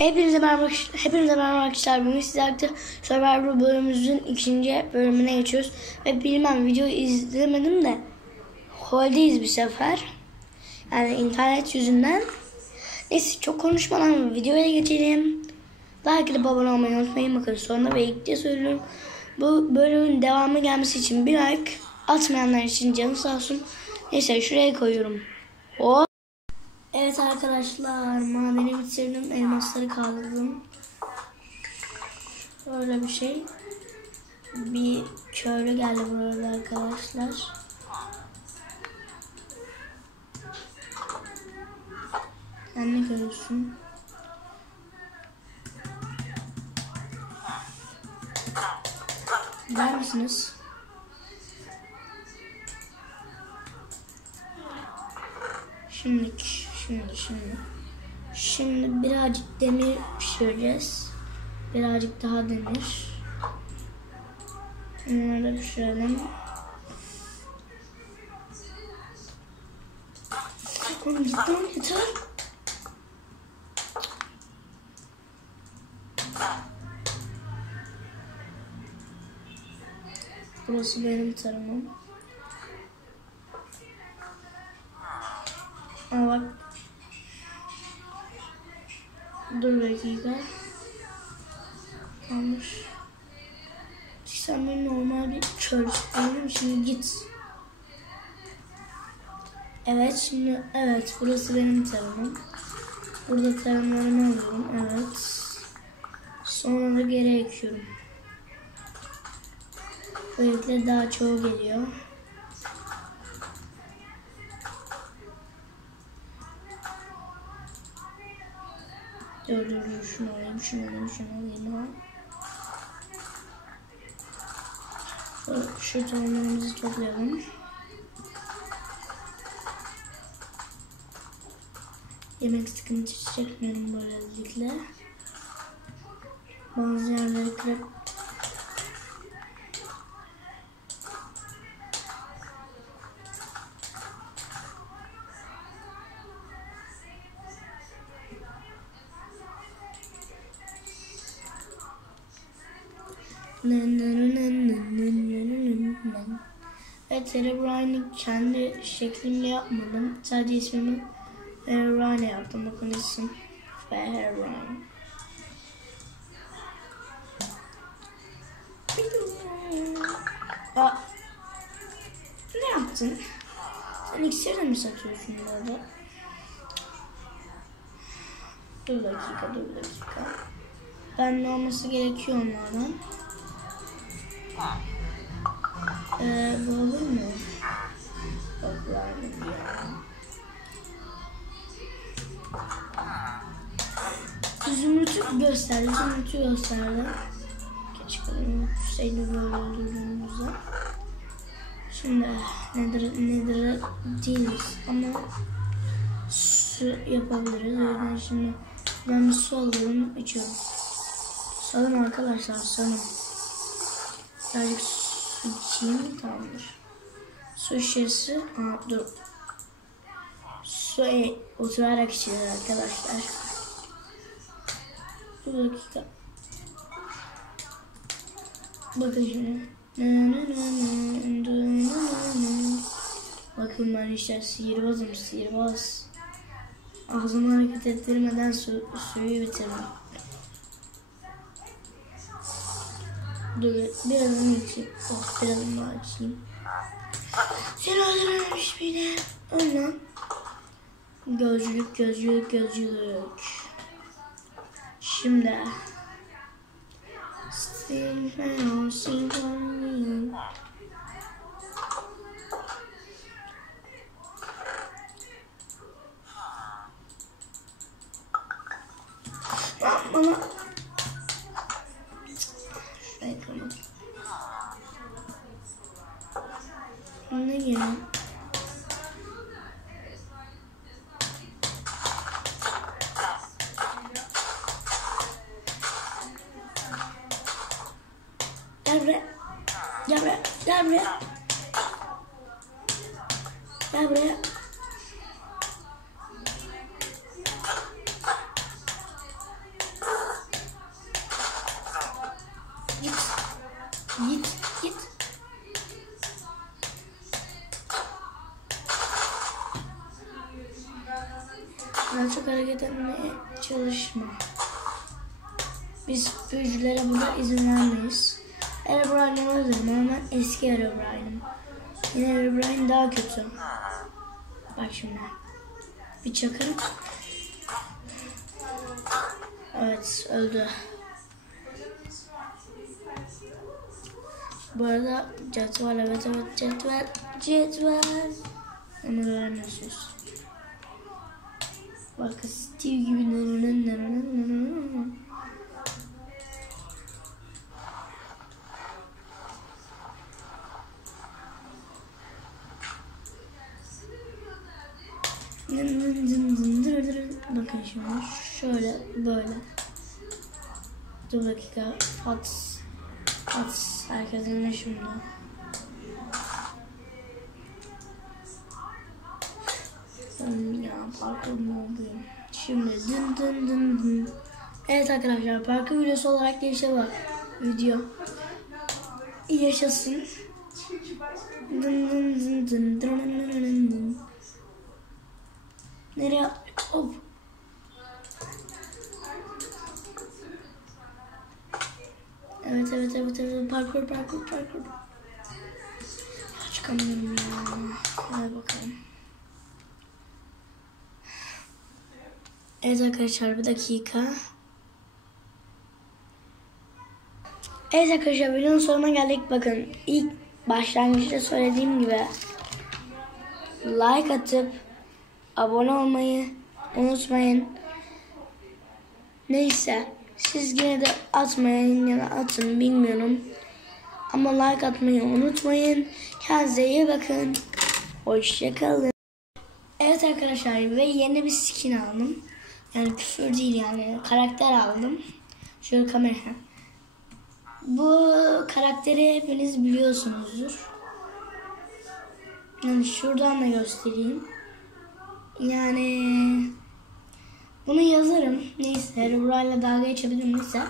Hepinize merhaba, hepinize merhaba arkadaşlar. Bugün sizlerle Survivor bölümümüzün ikinci bölümüne geçiyoruz. Ve bilmem videoyu izlemedim de holdeyiz bir sefer. Yani internet yüzünden. Neyse çok konuşmadan videoya geçelim. Daha gidip abone olmayı unutmayın. Bakın sonra ve ilk diye söylüyorum. Bu bölümün devamı gelmesi için bir like atmayanlar için canı sağ olsun. Neyse şuraya koyuyorum. Hop. Arkadaşlar. Madeni bitirdim. Elmasları kaldırdım. Böyle bir şey. Bir köylü geldi burada arkadaşlar. Sen ne köylüsün der misiniz? Şimdi, şimdi, şimdi. Şimdi birazcık demir pişireceğiz. Birazcık daha demir. Bunları da pişirelim. Oğlum git lan yeter. Burası benim tarımım. Git. Evet şimdi evet burası benim tarımım. Burada tarımlarımı alıyorum. Evet. Sonra da geri ekiyorum. Böylelikle daha çoğu geliyor. Dur dur dur şunu alayım şunu alayım şunu alayım ha. Şu, tohumlarımızı toplayalım. Yemek sıkıntı çekmiyorum böylelikle. Bazı yerleri kırıp Evet, Herobrine'i kendi şeklimle yapmadım. Sadece ismimi Herobrine yaptım. Bakın isim ve. Aa, ne yaptın? Sen iksir mi satıyorsun bu arada? Dur dakika, dur dakika. Ben ne olması gerekiyor onlardan? Ee, bu olur mu? Vermedi ya. Zümrüt'ü gösterdi, Zümrüt'ü gösterdi. Keşke Hüseyin'i böyle öldürdüğümüzde. Şimdi nedir, nedir değiliz ama su yapabiliriz. O şimdi ben bir su alıyorum, içiyorum. Salın arkadaşlar, salın. Birazcık su içeyim, tamamdır. Su şişesi, aa, dur. Su e, oturarak içilir arkadaşlar. Bir dakika. Bakın şimdi. Bakın ben işte sihirbazım, sihirbaz. Ağzımı hareket ettirmeden su, suyu bitirdim. Dur birazdan içeyim. Oh birazdan daha içeyim. Seni öldürememiş beni. Öl lan. Gözlük, gözlük, gözlük. Şimdi. Bana Biz büyücülere burada izin vermeyiz. Öldürüm ama ben eski Herobrine'im. Yine Herobrine daha kötü. Bak şimdi. Bir çakırım. Evet öldü. Bu arada cetvel evet evet cetvel cetvel. Onu öğreniyorsunuz. Bak Steve gibi nırının nırının nırının. Bakın şimdi şöyle böyle. Dur dakika. Pat. Pat. Herkesin ne şimdi? Ben ya parkur mu olayım? Şimdi dın dın dın dın. Evet arkadaşlar parkur videosu olarak geçe var. Video. Yaşasın. Dın dın dın dın dın dın dın dın. Nereye? Hop. Evet evet evet evet parkur parkur parkur. Ya çıkamıyorum ya. Hadi bakalım. Evet arkadaşlar bir dakika. Evet arkadaşlar videonun sonuna geldik. Bakın ilk başlangıçta söylediğim gibi like atıp abone olmayı unutmayın. Neyse siz yine de atmayın ya da atın bilmiyorum. Ama like atmayı unutmayın. Kendinize iyi bakın. Hoşçakalın. Evet arkadaşlar ve yeni bir skin aldım. Yani küfür değil yani karakter aldım. Şöyle kamera. Bu karakteri hepiniz biliyorsunuzdur. Yani şuradan da göstereyim. Yani bunu yazarım. Neyse Herobrine'la dalga geçebilirim neyse.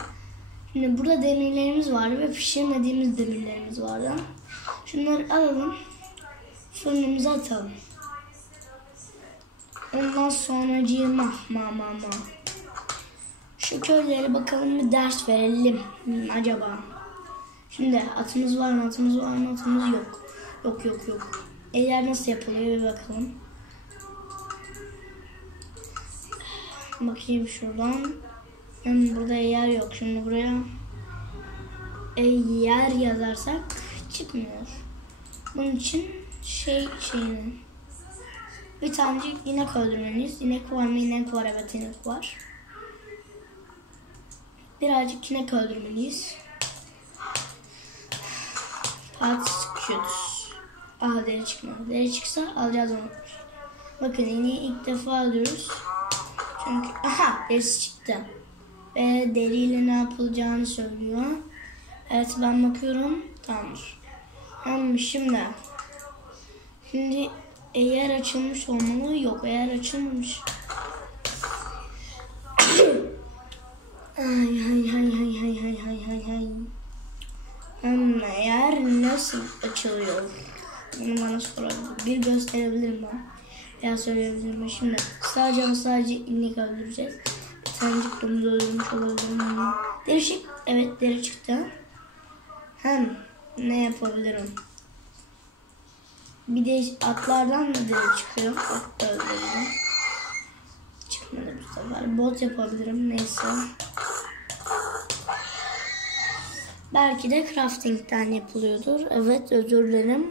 Şimdi burada demirlerimiz var ve pişirmediğimiz demirlerimiz vardı. Şunları alalım. Fırınımıza atalım. Ondan sonra cima ma ma ma. Şu köylere bakalım bir ders verelim hmm, acaba. Şimdi atımız var mı atımız var mı atımız yok. Yok yok yok. Eğer nasıl yapılıyor bir bakalım. Bakayım şuradan. Hmm, burada yer yok. Şimdi buraya yer yazarsak çıkmıyor. Bunun için şey şeyini bir tanecik inek öldürmeniz. İnek var mı? İnek var. Evet inek var. Birazcık inek öldürmeliyiz. Pat küt. Aa deri çıkmadı. Deri çıksa alacağız onu. Bakın ineği ilk defa alıyoruz. Çünkü aha derisi çıktı. Ve deriyle ne yapılacağını söylüyor. Evet ben bakıyorum. Tamamdır. Tamam şimdi. Şimdi eğer açılmış olmalı yok. Eğer açılmamış. ay ay ay ay ay ay ay ay ay. Hmm, eğer nasıl açılıyor? Bunu bana sorabilir. Bir gösterebilir mi? Veya söyleyebilir Şimdi sadece ama sadece inek öldüreceğiz. Bir tanecik domuz öldürmüş olabilirim. Deri çık. Evet deri çıktı. Hem ne yapabilirim? Bir de atlardan da deri çıkıyor. At da öldürdüm. Çıkmadı bu sefer. Bot yapabilirim. Neyse. Belki de crafting'den yapılıyordur. Evet özür dilerim.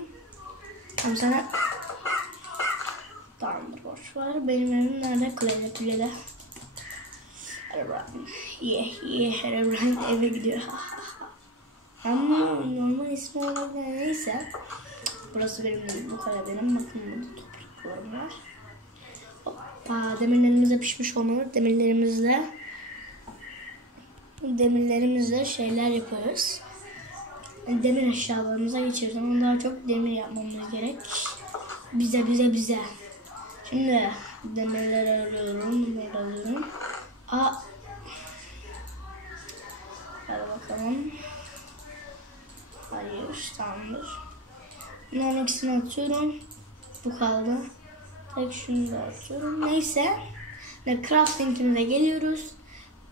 Tam sana Tamamdır boş ver. Benim evim nerede? Kulede. Herobrine. Yeah yeah Herobrine eve gidiyor. Ama normal ismi olabilir neyse. Burası benim değil. Bu kadar benim. Bakın burada topraklarım var. Hoppa. Demirlerimiz de pişmiş olmalı. Demirlerimizle demirlerimizle şeyler yapıyoruz. Demir eşyalarımıza geçirdim. Daha çok demir yapmamız gerek. Bize bize bize. Şimdi demirleri arıyorum. Bunları alıyorum. Aa. Hadi bakalım. Hayır tamamdır. Bunların ikisini atıyorum. Bu kaldı. Tek şunu da atıyorum. Neyse. Ve crafting'imize geliyoruz.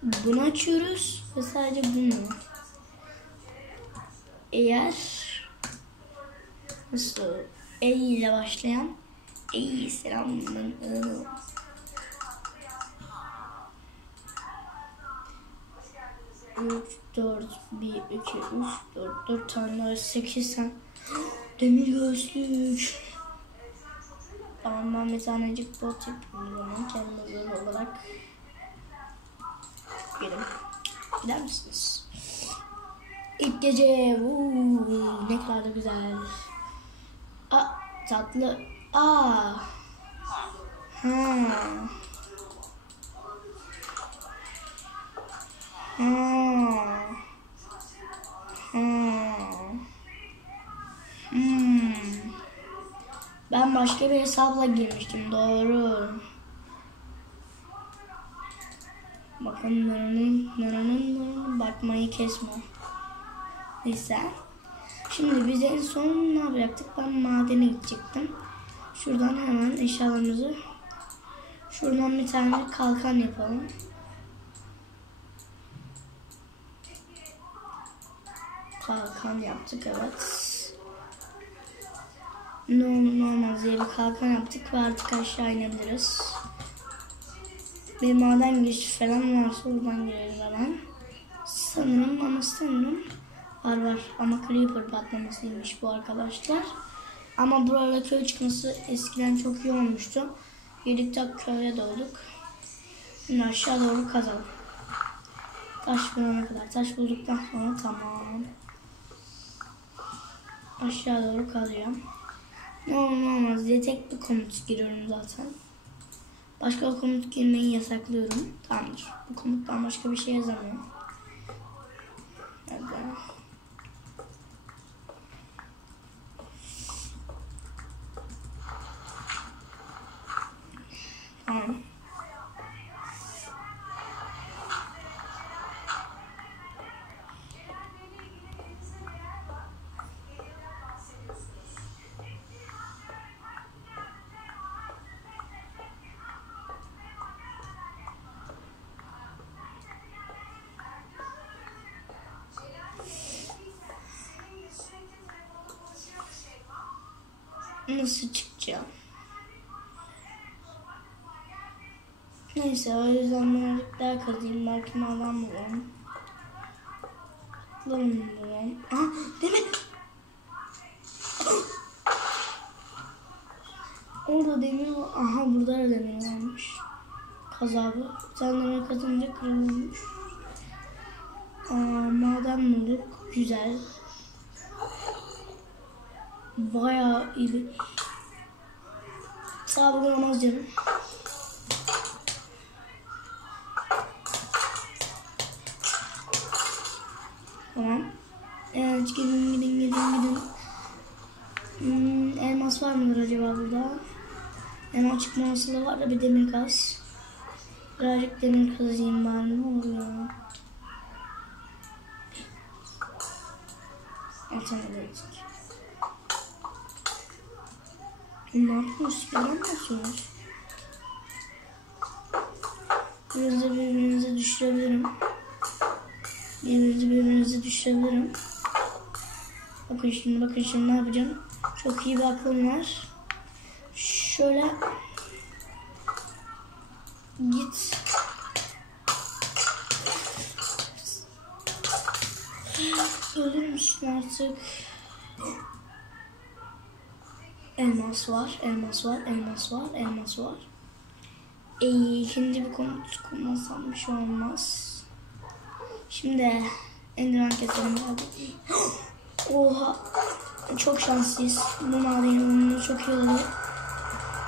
Bunu açıyoruz. Ve sadece bunu. Eğer nasıl E ile başlayan Ey selamın 3, 4, 1, 2, 3, 4, 4 tane 8 tane demir gözlük. Tamam ben bir tanecik bot yapayım zaman kendim özel olarak. Gidelim. Gider misiniz? İlk gece. Uuu, ne kadar da güzel. Aa, tatlı. Aa. Ha. Ha. Ha. Hmm. Ben başka bir hesapla girmiştim. Doğru. Bakın nırının nırının nırının bakmayı kesme. Neyse. Şimdi biz en son ne yapacaktık? Ben madene gidecektim. Şuradan hemen eşyalarımızı şuradan bir tane kalkan yapalım. Kalkan yaptık evet. Normal diye bir kalkan yaptık ve artık aşağı inebiliriz. Bir maden girişi falan varsa oradan girelim hemen. Sanırım ama sanırım var var ama creeper patlamasıymış bu arkadaşlar. Ama burada köy çıkması eskiden çok iyi olmuştu. Yedik tak köye doğduk. Şimdi aşağı doğru kazalım. Taş bulana kadar. Taş bulduktan sonra tamam. Aşağı doğru kalıyorum. Ne olur ne olmaz diye tek bir komut giriyorum zaten. Başka komut girmeyi yasaklıyorum. Tamamdır. Bu komuttan başka bir şey yazamıyorum. Evet. Tamam. Nasıl çıkacağım? Neyse o yüzden birazcık daha kazayım. Belki maden bulalım. Atlarım bulalım. Aha demir. Orada demir var. Aha burada da demir varmış. Kazabı. Sen demir kazınca kırılmış. Aa, maden bulduk. Güzel. Bayağı iyi. Sağ olmaz canım. Tamam. Evet gidin gidin gidin gidin. Hmm, elmas var mıdır acaba burada? Elmas çıkma olasılığı var da bir demir kaz. Birazcık demir kazayım ben ne oluyor? Alternatif. Ne yapıyorsunuz? Göremiyorsunuz. Birbirinizi birbirinize düşürebilirim. Birbirinizi birbirinize düşürebilirim. Bakın şimdi bakın şimdi ne yapacağım. Çok iyi bir aklım var. Şöyle git. Ölür müsün artık? Elmas var, elmas var, elmas var, elmas var. Ee, ikinci bir komut kullanmasam bir şey olmaz. Şimdi Enderman keselim. Oha. Çok şanslıyız. Bu madeni bulmamız çok iyi oldu.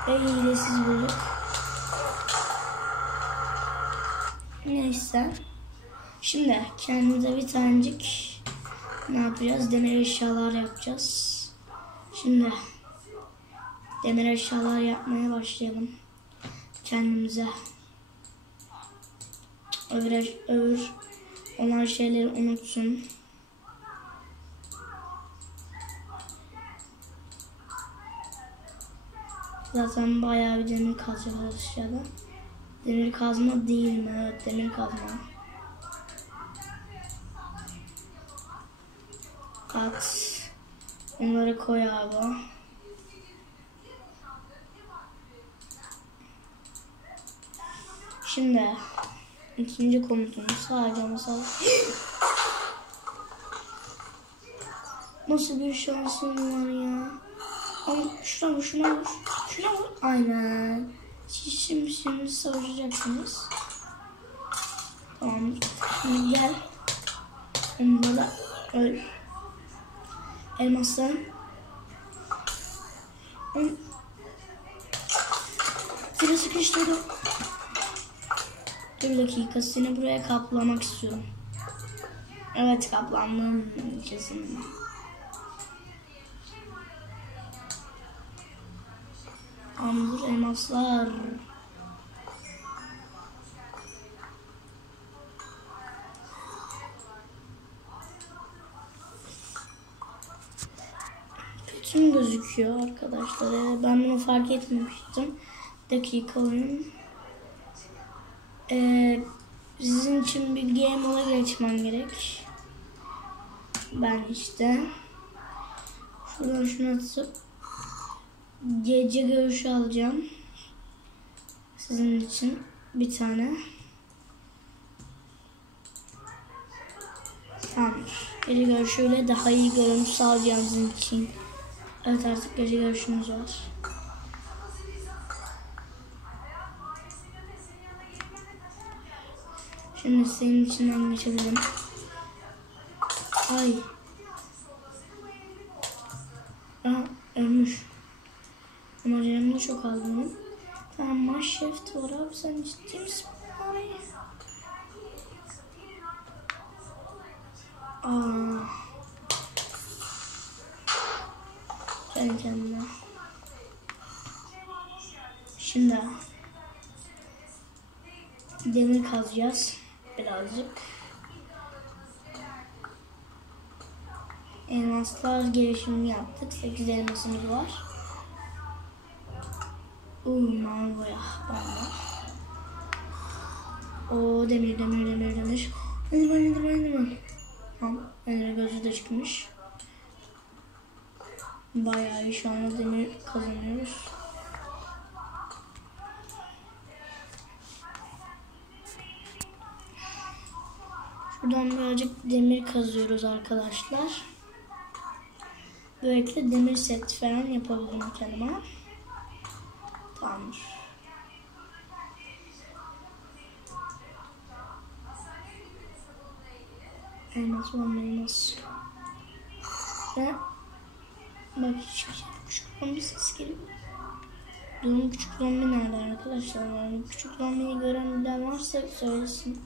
Ve hilesiz bulduk. Neyse. Şimdi kendimize bir tanecik ne yapacağız? Demir eşyalar yapacağız. Şimdi demir eşyalar yapmaya başlayalım. Kendimize. Öbür, öbür olan şeyleri unutsun. Zaten bayağı bir demir kazacak aşağıda. Demir kazma değil mi? Evet demir kazma. At. Onları koy abi. Şimdi ikinci komutumuz sadece mesela Nasıl bir şansın var ya? Ama şuna vur, şuna vur. Şuna vur. Aynen. Şimdi, şimdi savaşacaksınız. Tamam. Şimdi gel. Onda da öl. Elmaslar. Tire sıkıştırdım. Bir dakika seni buraya kaplamak istiyorum. Evet kaplandım kesin. Amdur elmaslar. Kötü mü gözüküyor arkadaşlar? Ben bunu fark etmemiştim. Dakika oyun. Ee, sizin için bir game moda geçmem gerek. Ben işte şuradan şunu atıp gece görüşü alacağım. Sizin için bir tane. Tamamdır. Gece görüşüyle daha iyi görüntü sağlayacağım sizin için. Evet artık gece görüşümüz var. Şimdi senin içinden geçebilirim. Ay. Aa, ölmüş. Ama canımda çok benim. Tamam Maşeft var abi sen ciddi misin? Ay. Aa. Kendi kendine. Şimdi demir kazacağız birazcık. Elmaslar gelişimini yaptık. 8 elmasımız var. Uuu mavi boya. Bana. Oo demir demir demir demir. Enderman enderman enderman. Tamam. Ender gözü de çıkmış. Bayağı iyi şu anda demir kazanıyoruz. Şuradan birazcık demir kazıyoruz arkadaşlar. Böylelikle demir set falan yapabilirim kendime. Tamamdır. Elmas var elmas? Ve bak hiçbir şey küçük zombi ses geliyor. Durum küçük zombi nerede arkadaşlar? Yani küçük zombiyi gören bilen varsa söylesin.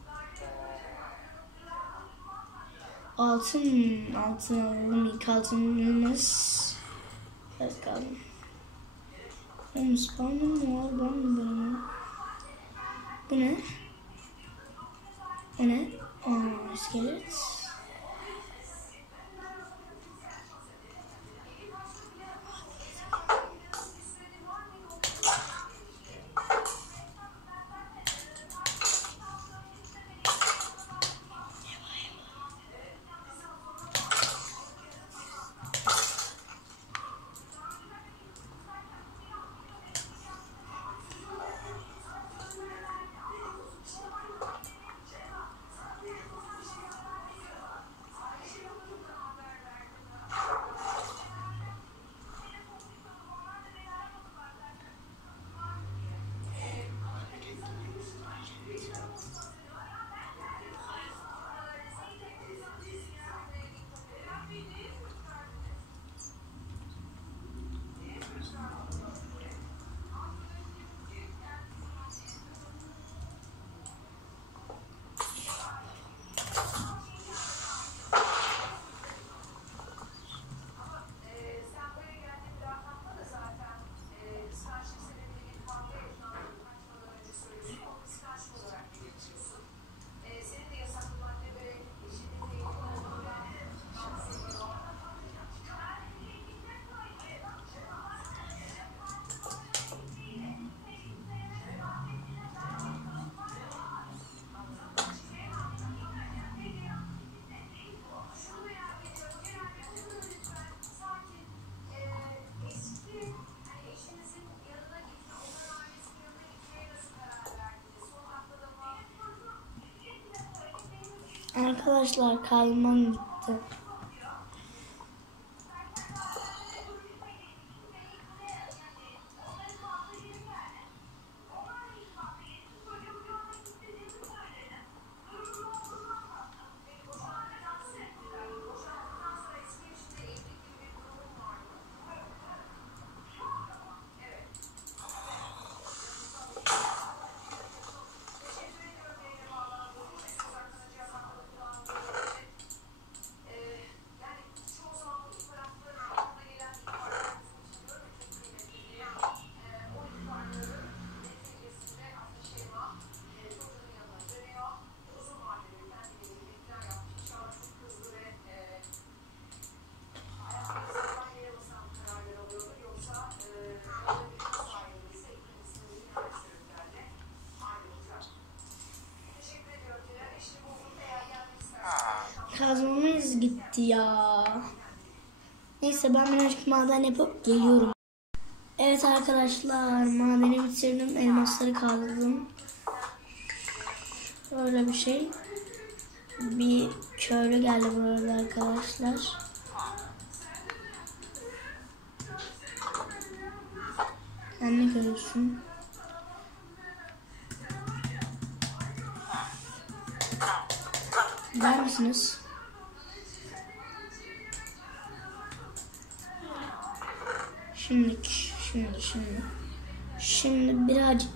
Altın, altın. İlk altınımız. Evet kaldım. Oğlum spawn'ım mı var? Ben mi böyle? Bu ne? O ne? Aa, iskelet. Arkadaşlar kalmam gitti. Ya. Neyse ben birazcık maden yapıp geliyorum. Evet arkadaşlar madeni bitirdim. Elmasları kaldırdım. Böyle bir şey. Bir köylü geldi burada arkadaşlar. Sen ne görüyorsun?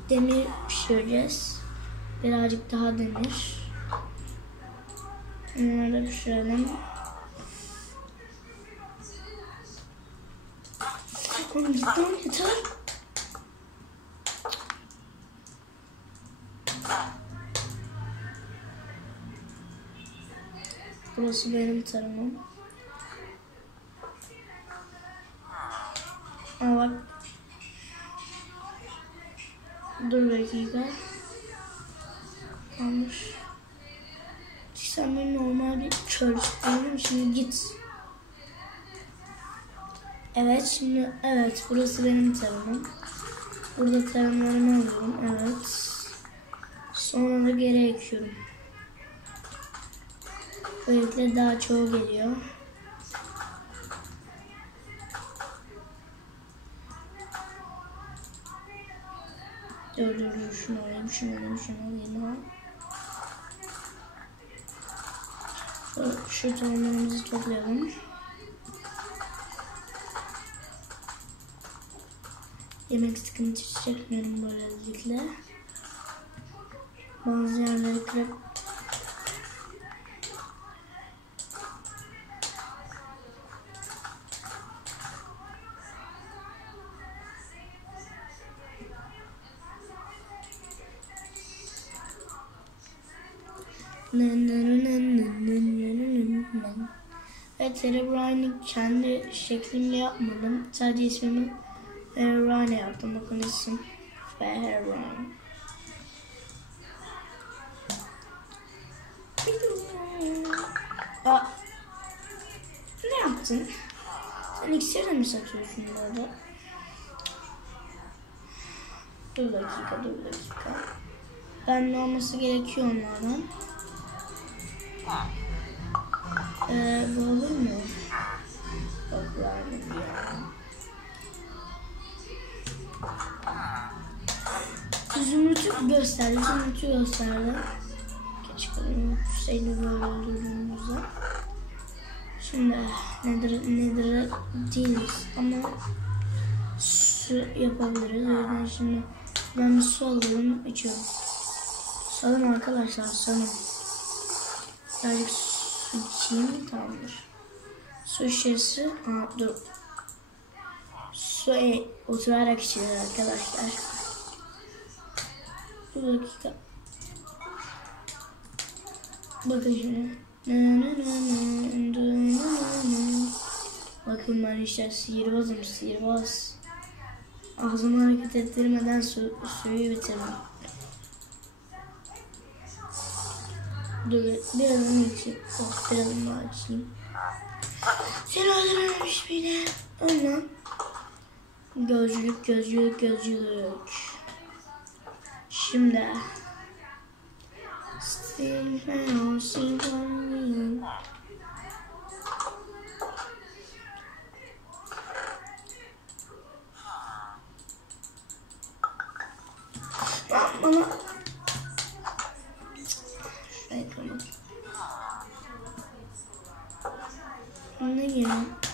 Demir pişireceğiz. Birazcık daha demir. Bunları da pişirelim. Oğlum cidden yeter. Burası benim tarımım. Aa bak. Dur bir dakika. Kalmış. Sen beni normal bir çalıştırdın. Şimdi git. Evet şimdi evet burası benim tarımım. Burada tarımlarımı alıyorum. Evet. Sonra da geri ekiyorum. Böylelikle daha çoğu geliyor. Dur dur dur şunu alayım şunu alayım şunu alayım ha. Şu- Şu toplayalım. Yemek sıkıntı çekmiyorum böylelikle. Bazı yerleri kırıp Evet, Herobrine'i kendi şeklimle yapmadım. Sadece ismimi Herobrine yaptım. Bakın isim ve. Aa, ne yaptın? Sen iksir de mi satıyorsun bu arada? Dur dakika, dur dakika. Ben ne olması gerekiyor onlardan? Ee, bu olur mu? Zümrüt'ü gösterdi, Zümrüt'ü gösterdi. Çıkalım Hüseyin'i böyle öldürdüğümüzde. Şimdi nedir, nedir değiliz ama su yapabiliriz. O şimdi ben bir su alıyorum, içiyorum. Salın arkadaşlar, salın. Birazcık su içeyim, tamamdır. Su şişesi, ha dur. Su e, oturarak içilir arkadaşlar. Bir dakika. Bakın şimdi. Bakın ben işte sihirbazım, sihirbaz. Ağzımı hareket ettirmeden su, suyu bitirdim. Dur içeyim. Oh birazını daha içeyim. Seni öldürmemiş beni. Öl Gözlük, gözlük, gözlük. Şimdi Bana Ne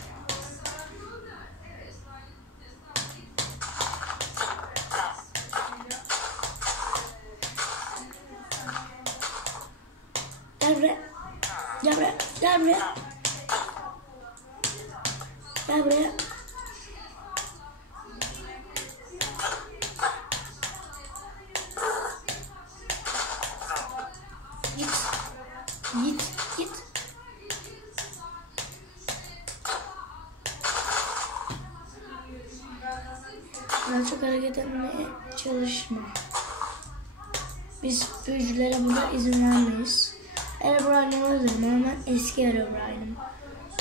büyücülere burada izin vermeyiz. Herobrine'i öldürdüm ama ben eski Herobrine'im.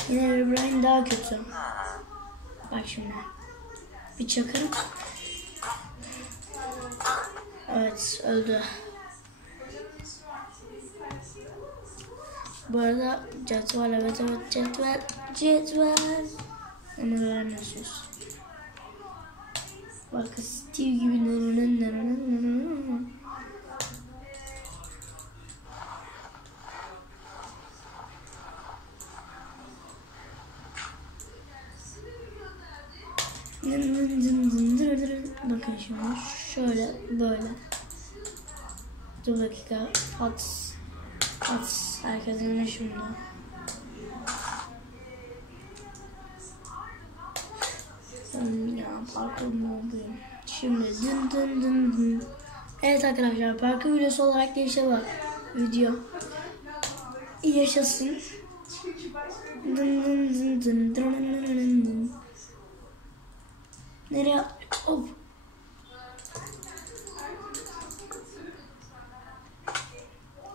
Yine Herobrine daha kötü. Bak şimdi. Bir çakın. Evet öldü. Bu arada cetvel evet evet cetvel cetvel. Ama vermiyorsunuz. Bak Steve gibi Bakın şimdi şöyle böyle. Dur dakika. At. At. Herkesin ne şimdi? Hmm, Ya parkur mu olayım? Şimdi dın dın dın dın. Evet arkadaşlar parkur videosu olarak geçti var video. Yaşasın. Dın dın dın dın dın dın dın dın. Nereye? Hop.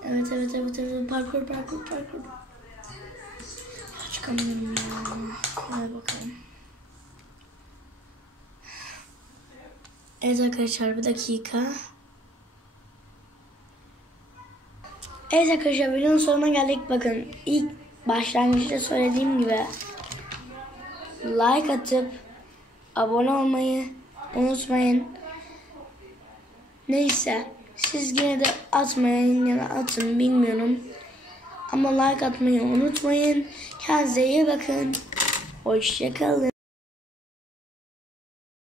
Evet evet evet evet parkur parkur parkur. Çıkamıyorum ya. Hadi bakalım. Evet arkadaşlar bir dakika. Evet arkadaşlar videonun sonuna geldik. Bakın ilk başlangıçta söylediğim gibi like atıp abone olmayı unutmayın. Neyse siz yine de atmayın ya da atın bilmiyorum. Ama like atmayı unutmayın. Kendinize iyi bakın. Hoşçakalın.